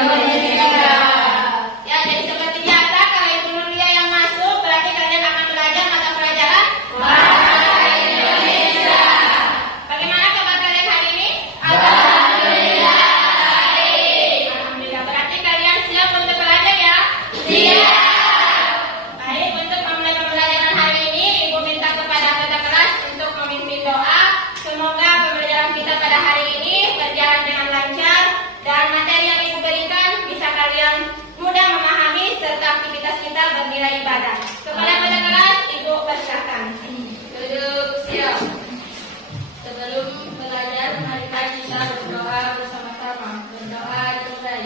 Indonesia. Ya, jadi seperti biasa kalau Ibu Nurlia yang masuk berarti kalian akan belajar mata pelajaran Bahasa Indonesia. Bagaimana kabar kalian hari ini? Alhamdulillah baik. Alhamdulillah. Berarti kalian siap untuk belajar ya? Siap. Baik, untuk memulai pembelajaran hari ini Ibu minta kepada anggota kelas untuk memimpin doa. Semoga pembelajaran kita pada hari ini berjalan dengan lancar dan materi yang Ibu berikan bisa kalian mudah memahami serta aktivitas kita bernilai ibadah. Kepada anggota kelas, Ibu persilahkan. Duduk siap. Sebelum belajar, marilah kita berdoa bersama-sama. Berdoa dimulai.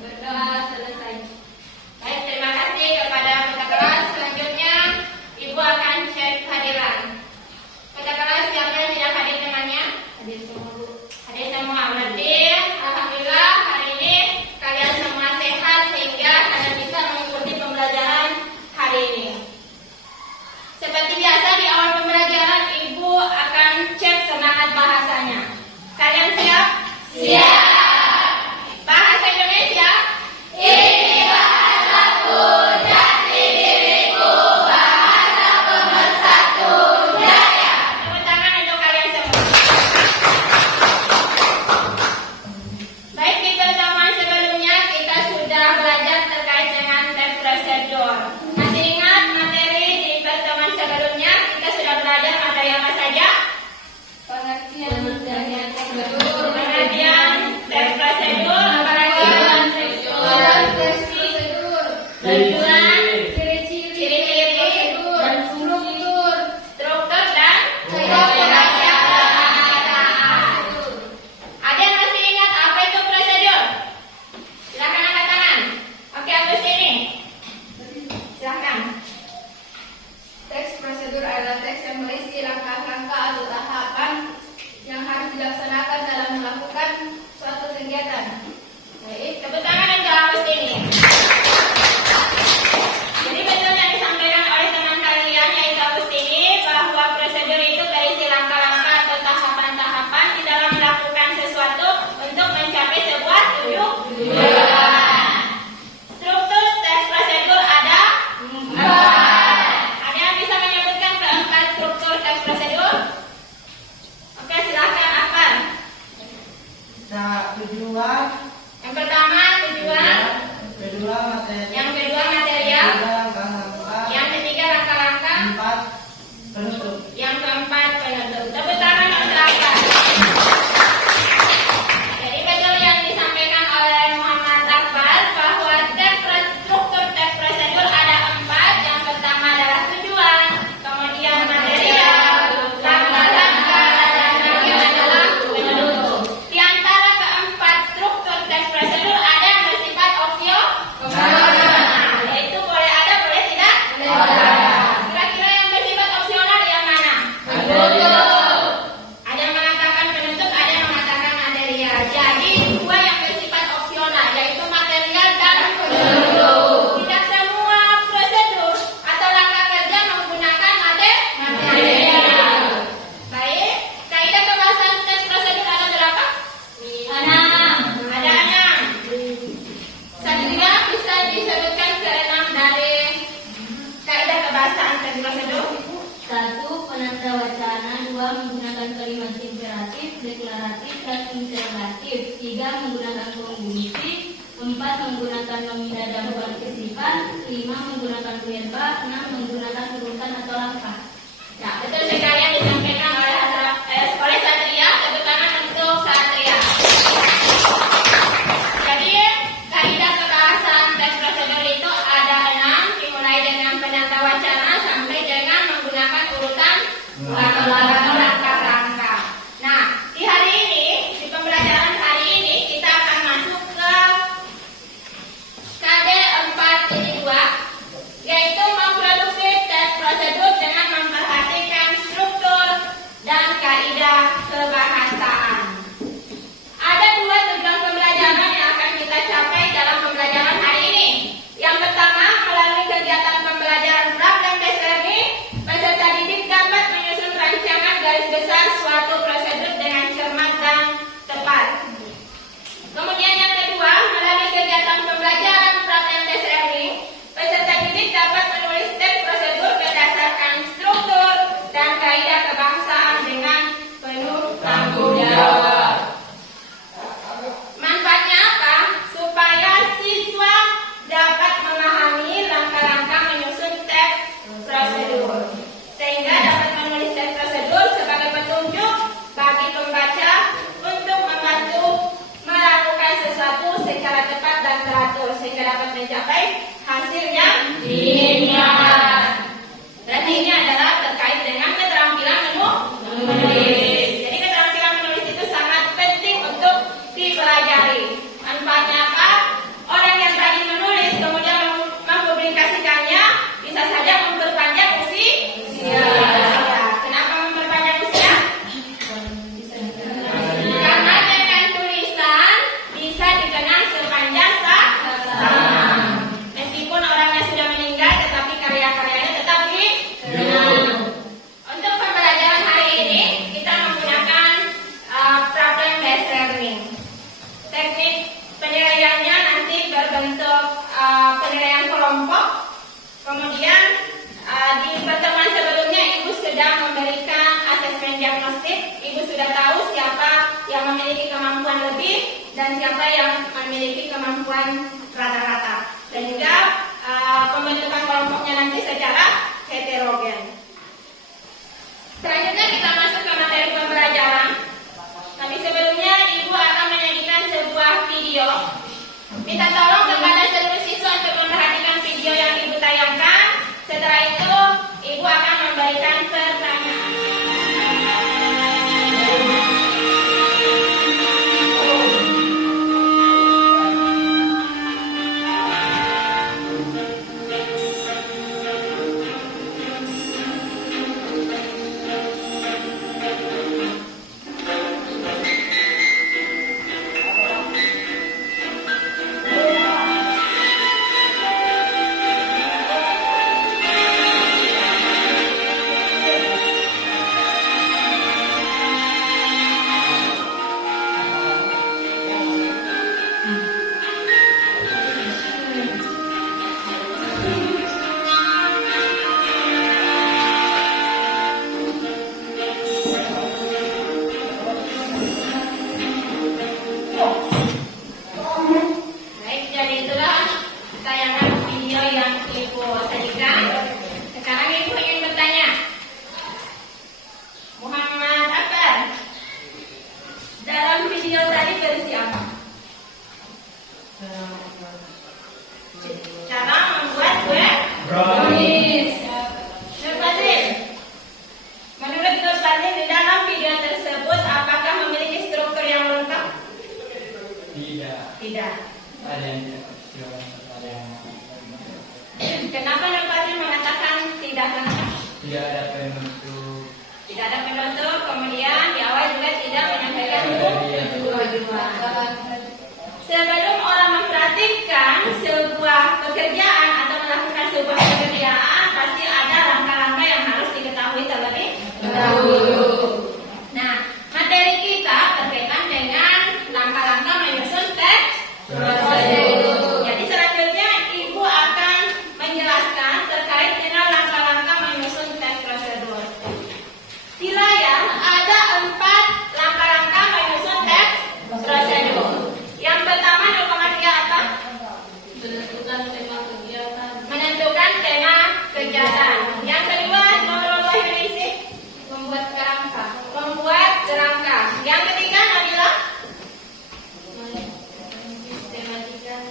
Berdoa selesai. Baik, terima kasih kepada anggota kelas. Selanjutnya, Ibu akan cek kehadiran. Anggota kelas siapa yang tidak hadir temannya? Hadir semua, Bu. Hadir semua. Berarti, alhamdulillah hari ini kalian semua sehat sehingga kalian bisa mengikuti pembelajaran hari ini. Seperti biasa di awal pembelajaran, Ibu akan cek semangat bahasanya. Kalian siap? Siap. Bahasa Indonesia. Ini bahasaku, jati diriku, bahasa pemersatu jaya. Tepuk tangan untuk kalian semua. Baik, di pertemuan sebelumnya kita sudah belajar terkait dengan tes prosedur. Masih ingat materi di pertemuan sebelumnya kita sudah belajar materi apa saja? Pengertian tes prosedur, tujuan, ciri-ciri, dan struktur dan kolaborasi bahasa. Ada yang masih ingat apa itu prosedur? Silakan angkat tangan. Oke, aku sini. Silakan. Teks prosedur adalah teks yang berisi langkah-langkah atau tahapan yang harus dilaksanakan dalam melakukan suatu kegiatan. Baik, tepuk tangan untuk aku sini. Jadi betul yang disampaikan oleh teman kalian yaitu Agustini bahwa prosedur itu berisi langkah-langkah atau tahapan-tahapan di dalam melakukan sesuatu untuk mencapai sebuah tujuan. Struktur tes prosedur ada 4. Ada yang bisa menyebutkan keempat struktur tes prosedur? Oke, silahkan Akbar. Tujuan, Yang pertama tujuan, kedua materi, yang kedua material, tiga langkah-langkah, yang ketiga langkah-langkah, empat penutup. yang keempat penutup. Tepuk tangan untuk Akbar. Jadi betul yang disampaikan oleh Muhammad Akbar bahwa struktur tes prosedur ada 4. Yang pertama adalah tujuan, kemudian material, langkah-langkah, dan yang adalah penutup. Di antara keempat struktur tes prosedur ada yang bersifat opsional, yaitu boleh ada, boleh tidak. Kira-kira yang bersifat opsional yang mana? Ada yang mengatakan penutup, ada yang mengatakan material. Jadi 2 yang bersifat opsional yaitu material dan penutup. Tidak semua prosedur atau langkah kerja menggunakan material. Baik, kaidah pembahasan tes prosedur ada berapa? 6. Ada 6. Selanjutnya bisa disebutkan ke-6 dari kaidah kebahasaan tes prosedur. 1. Penanda wacana. 2. Menggunakan kalimat imperatif, deklaratif, dan interrogatif. 3. Menggunakan konjungsi. 4. Menggunakan nomina dan partisipan. 5. Menggunakan verba. 6. Menggunakan urutan atau langkah. Ya, betul sekali yang disampaikan oleh Satria. Tepuk tangan untuk Satria. Jadi, kaidah kebahasaan tes prosedur itu ada 6, dimulai dengan penanda wacana sampai dengan menggunakan urutan langkah-langkah. Nah, di hari ini, di pembelajaran hari ini, kita akan masuk ke KD 4.2, yaitu memproduksi tes prosedur dengan memperhatikan struktur dan kaidah kebahasaan. Ada 2 tujuan pembelajaran yang akan kita capai dalam menit, Ibu sudah tahu siapa yang memiliki kemampuan lebih dan siapa yang memiliki kemampuan rata-rata. Dan juga pembentukan kelompoknya nanti secara heterogen. Selanjutnya kita masuk ke materi pembelajaran. Tapi sebelumnya Ibu akan menyajikan sebuah video. Minta tolong kepada seluruh siswa untuk memperhatikan video yang Ibu tayangkan. Setelah itu Ibu akan memberikan pertanyaan. Baik, jadi itulah tayangan video yang Ibu sajikan. Sekarang Ibu ingin bertanya. Muhammad Akbar, dalam video tadi berisi apa? Cara membuat kue brownies. Nur Fadil, menurut Nur Fadil di dalam video tersebut apakah memiliki struktur yang lengkap? Tidak. Ada yang tidak. Ada yang Kenapa Nur Fadil mengatakan tidak lengkap? tidak ada penutup. Tidak ada penutup, kemudian di awal juga tidak menyampaikan tujuan. Sebelum orang mempraktikkan sebuah pekerjaan atau melakukan sebuah pekerjaan, pasti ada langkah-langkah yang harus diketahui terlebih dahulu. Nah, materi kita berkaitan dengan langkah-langkah menyusun teks prosedur. Jadi selanjutnya Ibu akan menjelaskan terkait dengan langkah-langkah menyusun teks prosedur. Di layar ada 4 langkah-langkah menyusun teks prosedur. Yang pertama dokumen apa? Menentukan tema kegiatan. Menentukan tema kegiatan. Yang kedua, nomor Indonesia, Membuat kerangka. membuat kerangka. Yang ketiga, Nabila, Mensistematikan.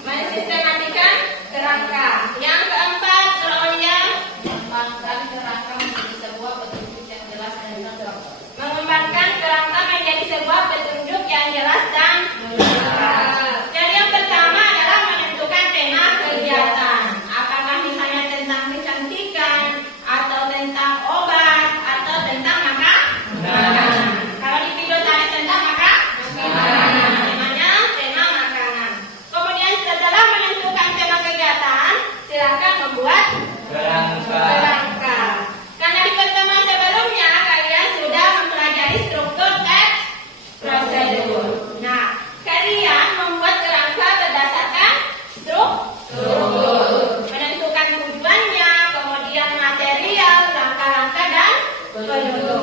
mensistematikan kerangka. Yang keempat, Roya, Mengembangkan kerangka menjadi sebuah petunjuk yang jelas dan lengkap. mengembangkan kerangka menjadi sebuah petunjuk yang jelas dan lengkap. Jadi yang pertama adalah menentukan tema kegiatan. Apakah misalnya tentang kecantikan, atau tentang obat, atau tentang makanan. Kalau di video tadi tentang makanan, temanya tema makanan. Kemudian setelah menentukan tema kegiatan, silakan membuat kerangka. Karena di pertemuan sebelumnya kalian sudah mempelajari struktur teks prosedur. Nah, kalian membuat kerangka berdasarkan struktur, menentukan tujuannya, kemudian material, langkah-langkah dan penutup.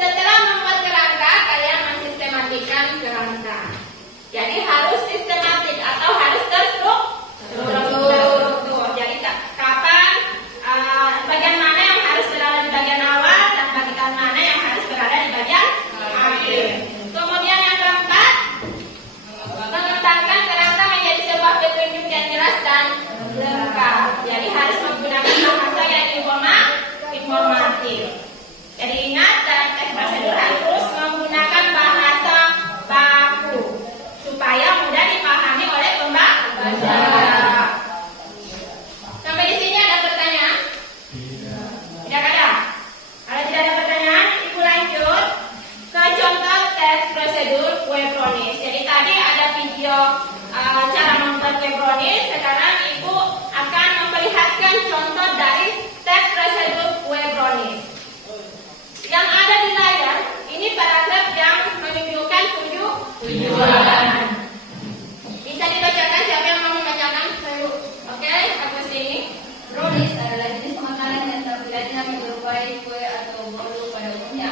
Setelah membuat kerangka, kalian mensistematikan kerangka. Jadi harus sistematik atau harus terstruktur. Jadi kapan bagian mana yang harus berada di bagian awal dan bagian mana yang harus berada di bagian akhir. Kemudian yang keempat, mengembangkan kerangka menjadi sebuah petunjuk yang jelas dan lengkap. Jadi harus menggunakan bahasa yang informatif. Jadi ingat, dalam teks prosedur harus menggunakan bahasa baku supaya mudah dipahami oleh pembaca. Sampai di sini ada pertanyaan? Tidak ada. Kalau tidak ada pertanyaan, Ibu lanjut ke contoh teks prosedur kue brownies. Jadi tadi ada video cara membuat kue brownies. Sekarang Ibu akan memperlihatkan contoh dari teks prosedur kue brownies. Yang ada di layar ini paragraf yang menunjukkan tujuan. Bisa dibacakan, siapa yang mau membacakan? Oke, aku sini. Brownies adalah jenis makanan yang tampilannya menyerupai kue atau bolu pada umumnya.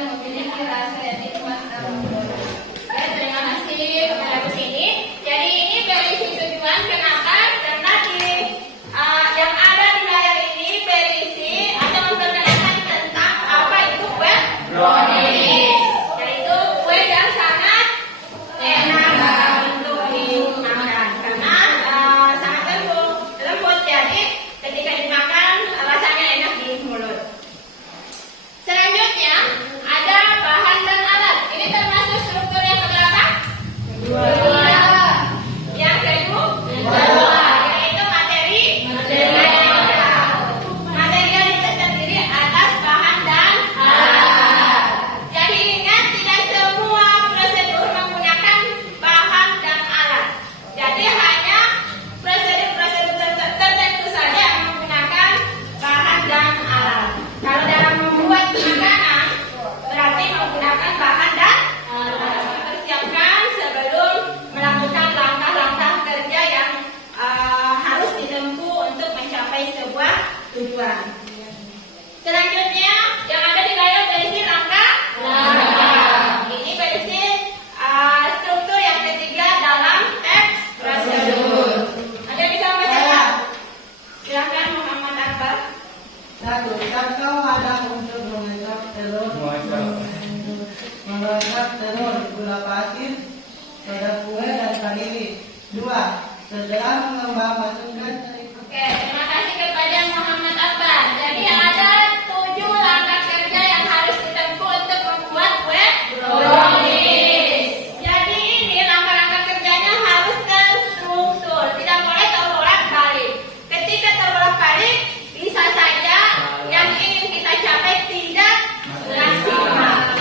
dan memiliki rasa nikmat dalam mulut. Oke, terima kasih kepada Bu Sini. Jadi ini berisi tujuan kenapa? Karena yang ada di layar ini berisi atau memperkenalkan tentang apa itu kue brownies. Yaitu kue yang sangat enak untuk dimakan karena sangat lembut. Jadi ketika dimakan rasanya enak di mulut. Selanjutnya ada bahan dan alat. Ini termasuk struktur yang keberapa? Dua. Yang kedua, yaitu materi. Material itu terdiri atas bahan dan alat. Jadi ingat tidak semua prosedur menggunakan bahan dan alat. Jadi hanya prosedur-prosedur tertentu saja yang menggunakan bahan dan alat. Kalau dalam membuat makanan berarti menggunakan bahan dan alat. Persiapkan sebelum melakukan langkah-langkah kerja yang harus ditempuh untuk mencapai sebuah tujuan. Selanjutnya yang ada di layar berisi langkah. Ini berisi struktur yang ketiga dalam teks prosedur. Ada yang bisa membaca? Silakan Muhammad Akbar. 1. Kantong wadah untuk mengecap telur. Mengecap telur, gula pasir, soda kue dan vanili. 2. Setelah mengembang, masukkan terigu. Oke, terima kasih kepada Muhammad Akbar. Jadi ada 7 langkah kerja yang harus ditempuh untuk membuat kue brownies. Jadi ini langkah-langkah kerjanya harus terstruktur, tidak boleh terbolak-balik. Ketika terbolak-balik, bisa saja yang ingin kita capai tidak maksimal.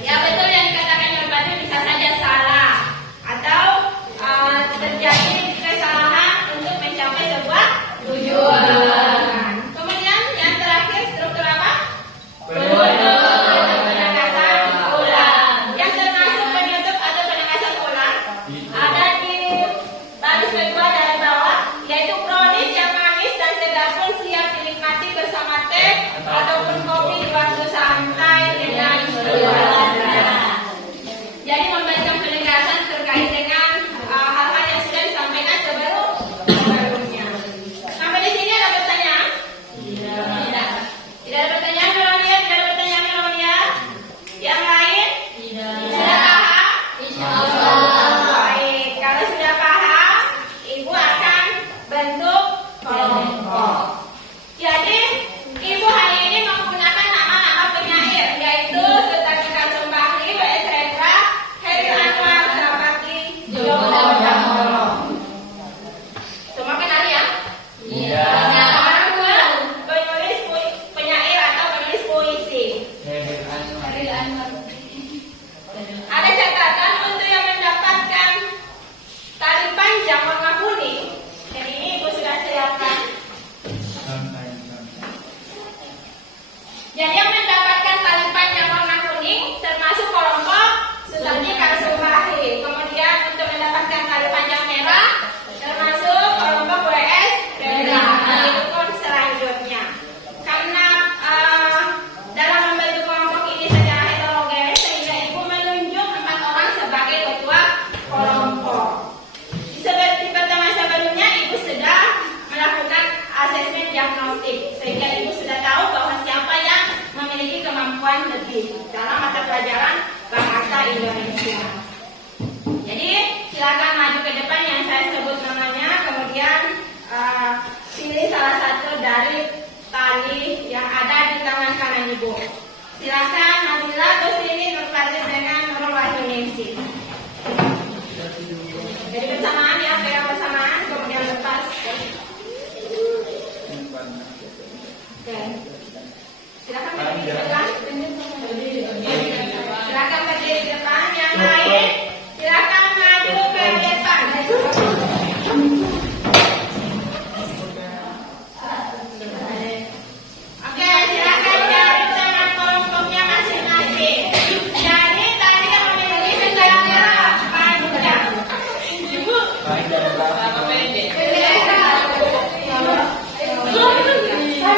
Ya betul yang dikatakan Merpati, bisa saja salah atau terjadi kesalahan untuk mencapai sebuah tujuan. Kemudian yang terakhir struktur apa? Penegasan ulang. Yang termasuk penutup atau penegasan ulang ada di baris kedua dari bawah, yaitu brownies yang manis dan segar pun siap dinikmati bersama teh ataupun kopi di waktu santai dengan keluarga. Jadi memberikan penegasan terkait dengan hal-hal yang sudah disampaikan sebelumnya. Sampai di sini ada pertanyaan? Tidak. Tidak ada pertanyaan, Melonia? Tidak ada pertanyaan, Melonia? Yang lain? Sudah paham? Baik. Kalau sudah paham, Ibu akan bentuk kelompok. Jadi, Ibu hari ini menggunakan nama-nama penyair, yaitu Sultan Kasum Bahri, W.S. Hendra, Heri Anwar, Sapati, Joko Damoro. Semua kenal ya? Iya. Orang tua penulis penyair atau penulis puisi. Hari Anwar. Ada catatan untuk yang mendapatkan tali panjang warna kuning. Dan ini Ibu sudah siapkan. Jadi yang mendapatkan tali panjang warna kuning termasuk kelompok Sutarji Kasum Bahri. Kemudian untuk mendapatkan tali panjang merah termasuk kelompok W.S. Hendra. Itu pun selanjutnya. Karena dalam membentuk kelompok ini secara heterogen, sehingga Ibu menunjuk 4 orang sebagai ketua kelompok. Seperti pertemuan sebelumnya, Ibu sudah melakukan asesmen diagnostik, sehingga Ibu sudah tahu bahwa siapa yang memiliki kemampuan lebih dalam mata pelajaran bahasa Indonesia. Jadi silakan maju ke depan yang saya sebut namanya, kemudian pilih salah satu dari tali yang ada di tangan kanan Ibu. Silakan Nabila kesini berparti dengan Nurul Wahyuningsi. Jadi bersamaan ya, pegang bersamaan, kemudian lepas. Oke. Silakan berdiri di depan. Silakan berdiri di depan. Yang lain silakan maju ke depan. Oke, silakan cari teman kelompoknya masing-masing. Jadi tadi yang memiliki bendera merah panjang. Ibu.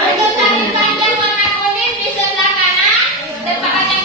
Untuk tali panjang warna kuning di sebelah kanan, dan bahan yang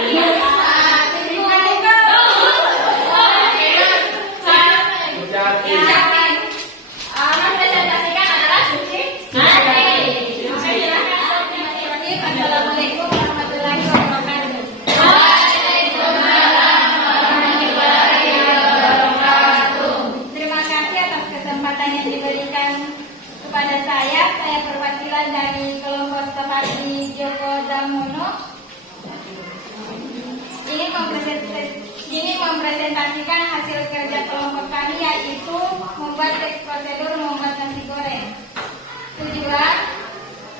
Iya. mempresentasikan hasil kerja kelompok kami, yaitu membuat teks prosedur membuat nasi goreng.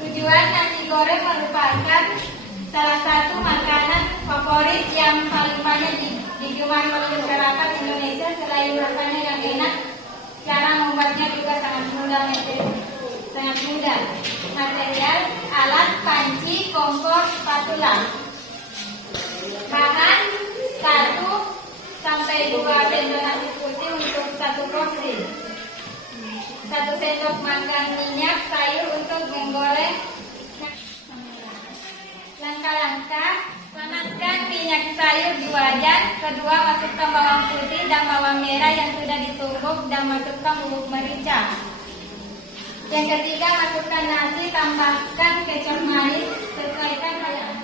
Tujuan nasi goreng merupakan salah satu makanan favorit yang paling banyak digemari oleh masyarakat Indonesia. Selain rasanya yang enak, cara membuatnya juga sangat mudah. Material: alat, panci, kompor, spatula. Bahan: 1-2 sendok nasi putih untuk 1 porsi, 1 sendok makan minyak sayur untuk menggoreng. Langkah-langkah: panaskan minyak sayur 2 wajan. Kedua, masukkan bawang putih dan bawang merah yang sudah ditumbuk dan masukkan bubuk merica. Yang ketiga, masukkan nasi, tambahkan kecap manis, sesuaikan rasa.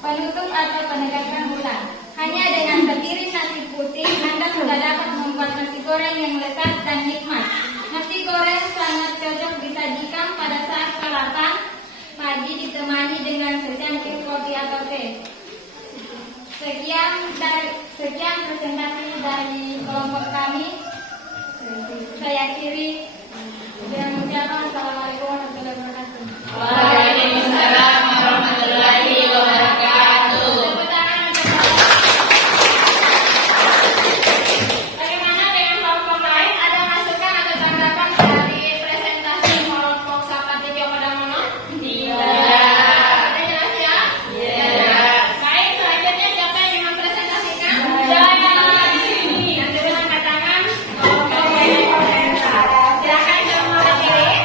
Penutup atau penegasan gula. Hanya dengan sepiring nasi putih, Anda sudah dapat membuat nasi goreng yang lezat dan nikmat. Nasi goreng sangat cocok disajikan pada saat sarapan pagi ditemani dengan secangkir kopi atau teh. Sekian presentasi dari kelompok kami. Saya akhiri dengan mengucapkan Assalamualaikum warahmatullahi wabarakatuh. Waalaikumsalam warahmatullahi wabarakatuh. Bagaimana dengan kelompok lain? Ada masukan atau tanggapan dari presentasi kelompok Sapati Jawa Damono? Tidak. Sudah jelas ya? Iya. Baik, selanjutnya siapa yang ingin mempresentasikan? Yang dulu angkat tangan. Kelompok lain. Silakan semua berdiri.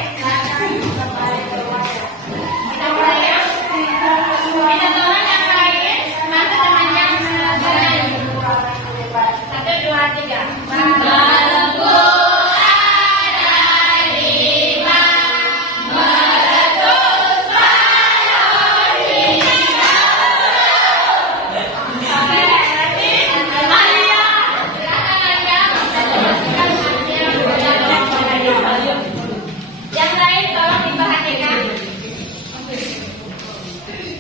Kita mulai ya. Kita tolong yang lain. Nanti teman yang lain. 1, 2, 3. Bangku ada 5, meletus balon hijau. Oke, berarti Maria. Silakan Maria. Yang lain tolong diperhatikan.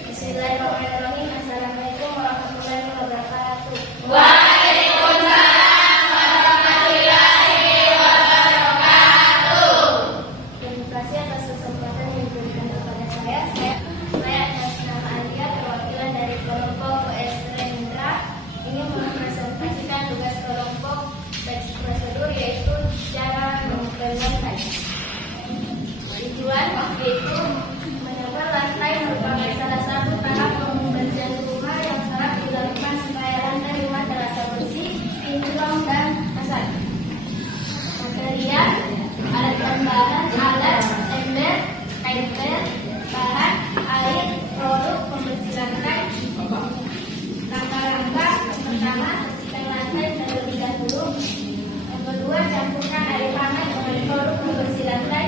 Bismillahirrahmanirrahim. Assalamualaikum warahmatullahi wabarakatuh. Waalaikumsalam warahmatullahi wabarakatuh. Terima kasih atas kesempatan yang diberikan kepada saya. Saya atas nama Alia, perwakilan dari kelompok PS Rendra, ingin mempresentasikan tugas kelompok teks prosedur, yaitu cara memperlantai. Tujuan yaitu menyebar lantai merupakan salah satu tahap pembersihan rumah yang kerap dilakukan supaya lantai rumah terasa bersih, kinclong dan asal. Material: alat tambahan, alat, ember, kain pel, bahan, air, produk pembersih lantai. Langkah-langkah: pertama, bersihkan lantai terlebih dahulu. Yang kedua, campurkan air hangat dengan produk pembersih lantai.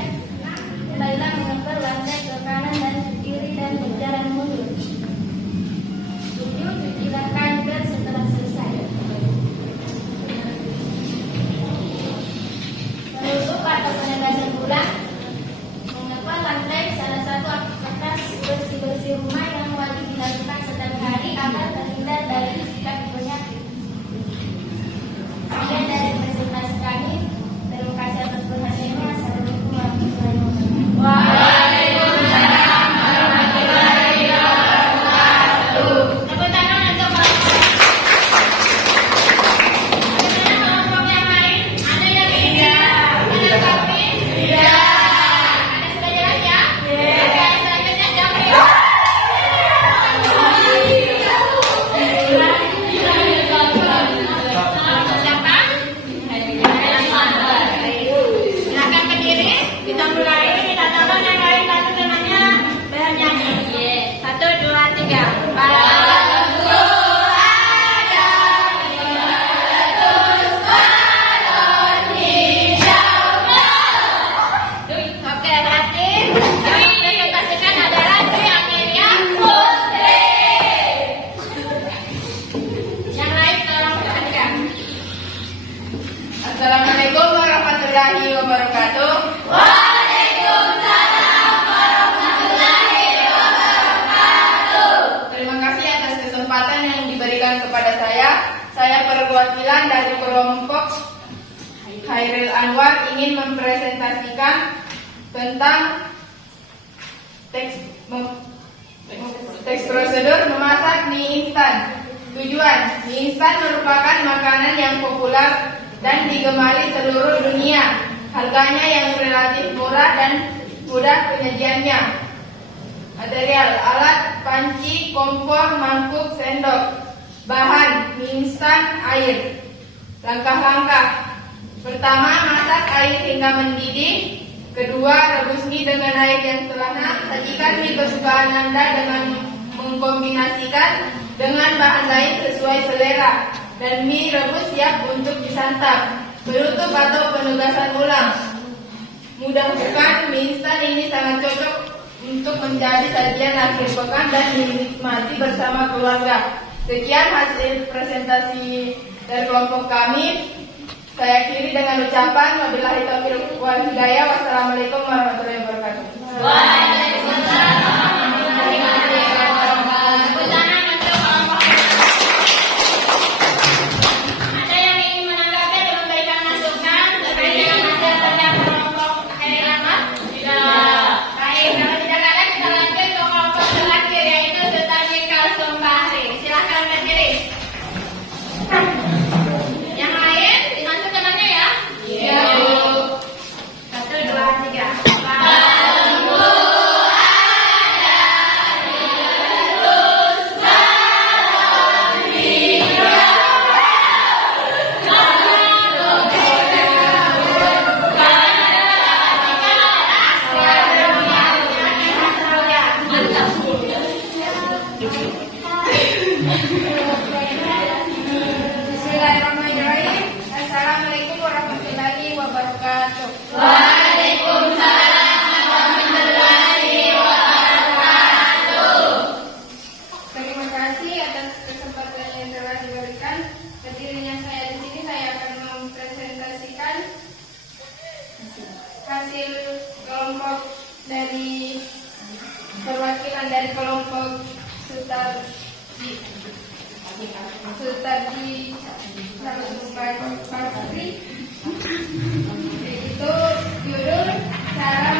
Kembalilah mengepel lantai ke kanan dan ke kiri dan berjalan mundur. 7. Cucilah kain pel setelah selesai. Penutup atau penegasan gula. Mengepel lantai salah satu aktivitas bersih-bersih rumah yang wajib dilakukan setiap hari agar terhindar dari sikap penyakit. Sekian dari presentasi kami. Terima kasih atas perhatiannya. Assalamualaikum warahmatullahi wabarakatuh. Waalaikumsalam warahmatullahi wabarakatuh. Tepuk tangan untuk kelompok. Bagaimana kelompok yang lain? Ada yang tidak? Ada kopi? Tidak. Ada sudah jelas ya? Oke, selanjutnya siapa yang? Siapa? Silakan berdiri. Kita mulai. Kita tolong yang lain bantu temannya bernyanyi. 1, 2, 3. Bangku ada 5, meletus balon hijau. Oke, berarti yang dipresentasikan adalah Dwi Amelia Putri. Yang lain tolong perhatikan. Assalamualaikum warahmatullahi wabarakatuh. Waalaikumsalam warahmatullahi wabarakatuh. Terima kasih atas kesempatan yang diberikan diberikan kepada saya perwakilan dari kelompok Khairil Anwar ingin mempresentasikan tentang teks prosedur memasak mie instan. Tujuan, mie instan merupakan makanan yang populer dan digemari seluruh dunia. Harganya yang relatif murah dan mudah penyajiannya. Material, alat, panci, kompor, mangkuk, sendok. Bahan, mie instan, air. Langkah-langkah. Pertama, masak air hingga mendidih. Kedua, rebus mie dengan air yang telah hangat. Sajikan mie kesukaan Anda dengan mengkombinasikan dengan bahan lain sesuai selera. Dan mie rebus siap untuk disantap. Penutup atau penugasan ulang. Mudah bukan, mie instan ini sangat cocok untuk menjadi sajian akhir pekan dan dinikmati bersama keluarga. Sekian hasil presentasi dari kelompok kami. Saya akhiri dengan ucapan wabillahi taufiq wal hidayah. Wassalamualaikum warahmatullahi wabarakatuh. Waalaikumsalam warahmatullahi wabarakatuh. Tepuk tangan untuk kelompok. Ada yang ingin menanggapi dan memberikan masukan terkait dengan hasil kerja kelompok Khairil Anwar? Tidak. Baik, kalau tidak ada kita lanjut ke kelompok terakhir yaitu Sultani Kalsum Bahri. Silakan berdiri. Yang lain dibantu temannya ya. Iya. 1, 2, 3. Bismillahirrahmanirrahim. Assalamualaikum warahmatullahi wabarakatuh. Waalaikumsalam warahmatullahi wabarakatuh. Terima kasih atas kesempatan yang telah diberikan. Berdirinya saya di sini, saya akan mempresentasikan hasil kelompok dari perwakilan dari kelompok Sutardi Basri, yaitu judul cara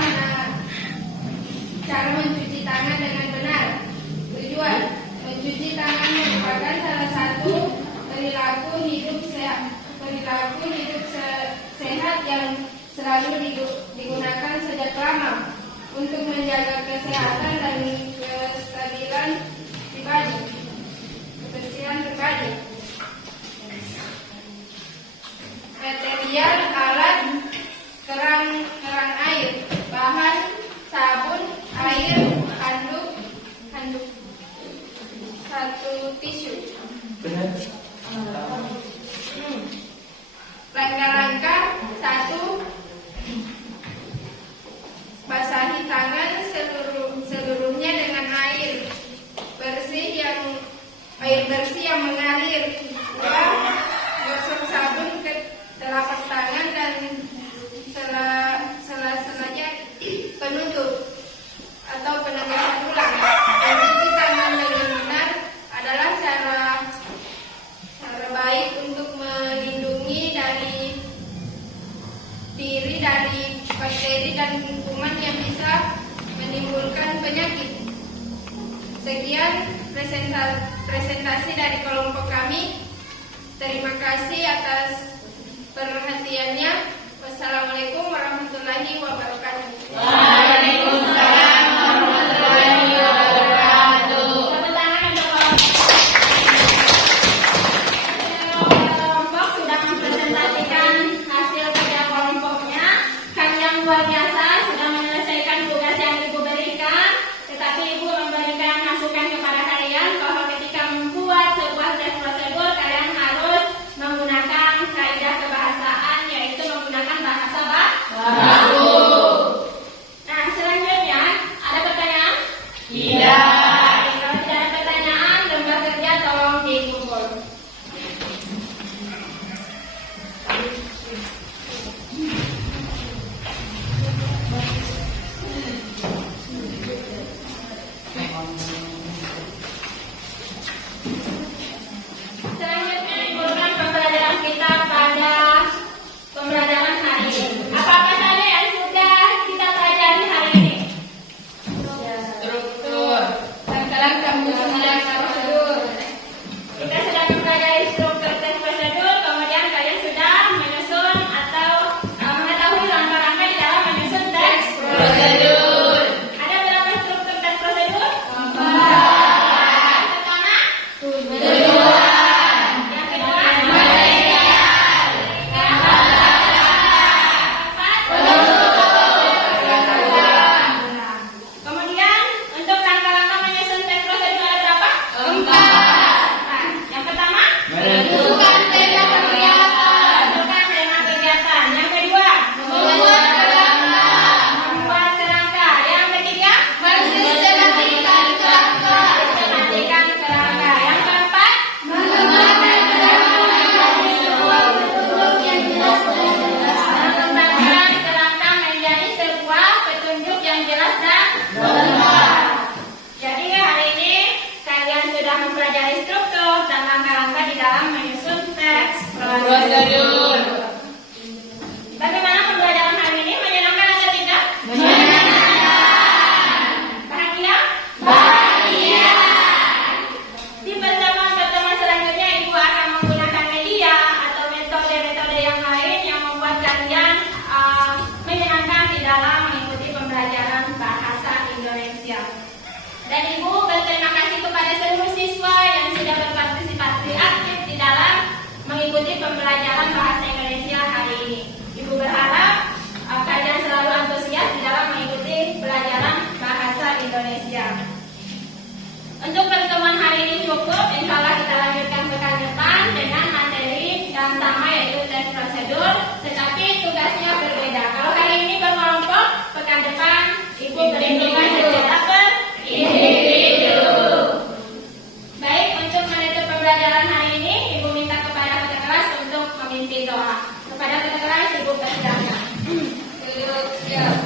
mencuci tangan dengan benar. Tujuan, mencuci tangan merupakan salah satu perilaku hidup sehat yang selalu digunakan sejak lama untuk menjaga kesehatan dan kestabilan pribadi. Kebersihan pribadi. Material, alat, keran air, bahan, sabun, air, handuk, 1 tisu. Langkah-langkah 1. Basahi tangan seluruhnya dengan air bersih yang mengalir. 2. Gosok sabun ke telapak tangan dan sela-selanya penutup atau penegasan ulang. Mencuci tangan dengan benar adalah cara baik untuk melindungi diri dari bakteri dan kuman yang bisa menimbulkan penyakit. Sekian presentasi dari kelompok kami. Terima kasih atas perhatiannya. Wassalamualaikum warahmatullahi wabarakatuh. Waalaikumsalam warahmatullahi wabarakatuh. Tepuk tangan untuk Kelompok sudah mempresentasikan hasil kerja kelompoknya. Kalian luar biasa sudah menyelesaikan tugas yang Ibu berikan. Tetapi Ibu memberikan masukan kepada kalian bahwa ketika membuat sebuah tes prosedur kalian harus menggunakan kaidah kebahasaan, yaitu menggunakan bahasa baku. Nah, prosedur. Bagaimana pembelajaran hari ini? Menyenangkan atau tidak? Menyenangkan. Bahagia? Bahagia. Di pertemuan-pertemuan selanjutnya Ibu akan menggunakan media atau metode-metode yang lain yang membuat kalian menyenangkan di dalam mengikuti pembelajaran bahasa Indonesia. Dan Ibu berterima kasih kepada seluruh siswa yang sudah berpartisipasi aktif di dalam mengikuti pembelajaran bahasa Indonesia hari ini. Ibu berharap kalian selalu antusias di dalam mengikuti pelajaran bahasa Indonesia. Untuk pertemuan hari ini cukup, insya Allah kita lanjutkan pekan depan dengan materi yang sama yaitu tes prosedur, tetapi tugasnya berbeda. Kalau hari ini berkelompok, pekan depan Ibu berhitungan secara per individu. Baik, untuk menutup pembelajaran hari ini, Ibu minta kepada peserta kelas untuk memimpin doa. Kepada peserta kelas, Ibu persilakan. Duduk siap.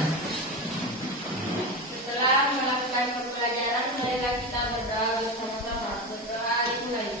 Setelah melakukan pembelajaran, marilah kita berdoa bersama-sama. Berdoa dimulai.